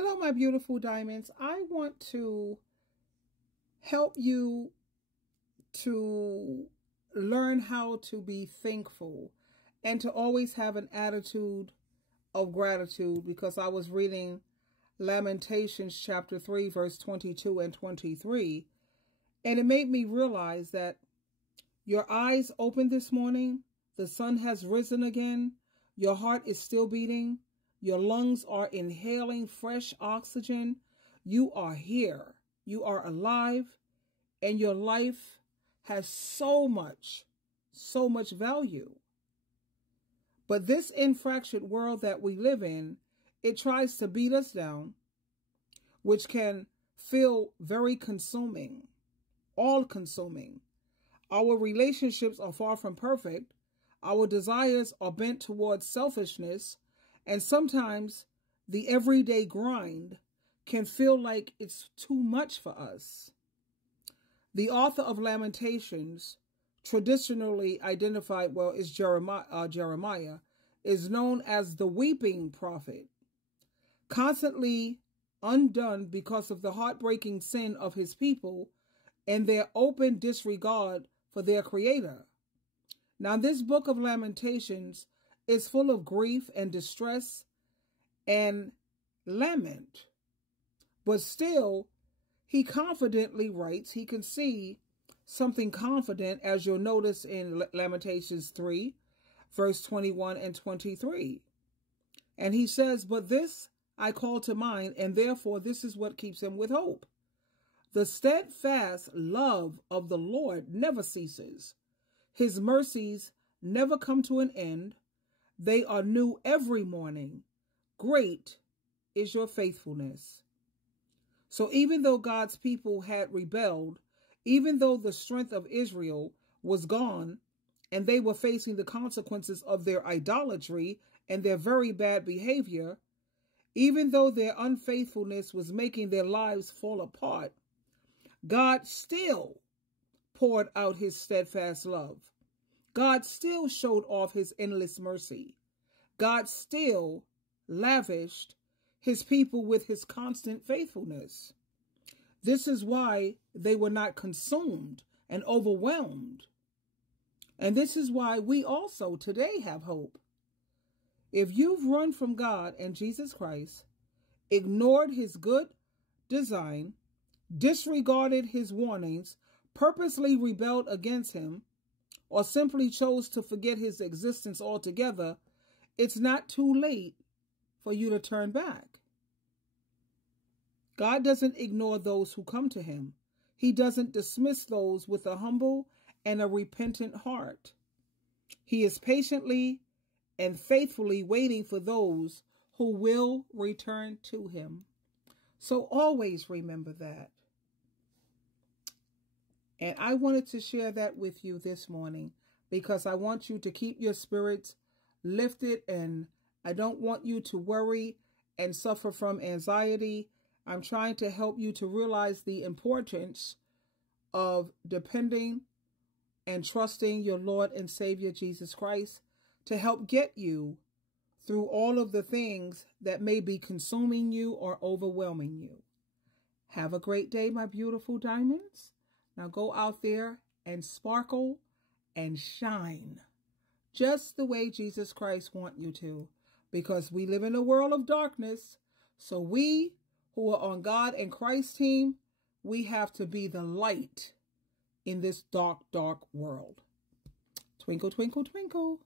Hello, my beautiful diamonds. I want to help you to learn how to be thankful and to always have an attitude of gratitude, because I was reading Lamentations chapter 3, verse 22 and 23, and it made me realize that your eyes opened this morning, the sun has risen again, your heart is still beating, your lungs are inhaling fresh oxygen. You are here. You are alive. And your life has so much value. But this infractured world that we live in, it tries to beat us down, which can feel very consuming, all-consuming. Our relationships are far from perfect. Our desires are bent towards selfishness. And sometimes the everyday grind can feel like it's too much for us. The author of Lamentations, traditionally identified, is Jeremiah, is known as the weeping prophet, constantly undone because of the heartbreaking sin of his people and their open disregard for their creator. Now, this book of Lamentations is full of grief and distress and lament. But still, he confidently writes, he can see something confident, as you'll notice in Lamentations 3, verse 21 and 23. And he says, "But this I call to mind, and therefore this is what keeps him with hope. The steadfast love of the Lord never ceases. His mercies never come to an end. They are new every morning. Great is your faithfulness." So even though God's people had rebelled, even though the strength of Israel was gone, and they were facing the consequences of their idolatry and their very bad behavior, even though their unfaithfulness was making their lives fall apart, God still poured out his steadfast love. God still showed off his endless mercy. God still lavished his people with his constant faithfulness. This is why they were not consumed and overwhelmed. And this is why we also today have hope. If you've run from God and Jesus Christ, ignored his good design, disregarded his warnings, purposely rebelled against him, or simply chose to forget his existence altogether, it's not too late for you to turn back. God doesn't ignore those who come to him. He doesn't dismiss those with a humble and a repentant heart. He is patiently and faithfully waiting for those who will return to him. So always remember that. And I wanted to share that with you this morning because I want you to keep your spirits lifted, and I don't want you to worry and suffer from anxiety. I'm trying to help you to realize the importance of depending and trusting your Lord and Savior Jesus Christ to help get you through all of the things that may be consuming you or overwhelming you. Have a great day, my beautiful diamonds. Now go out there and sparkle and shine just the way Jesus Christ wants you to, because we live in a world of darkness. So we who are on God and Christ's team, we have to be the light in this dark, dark world. Twinkle, twinkle, twinkle.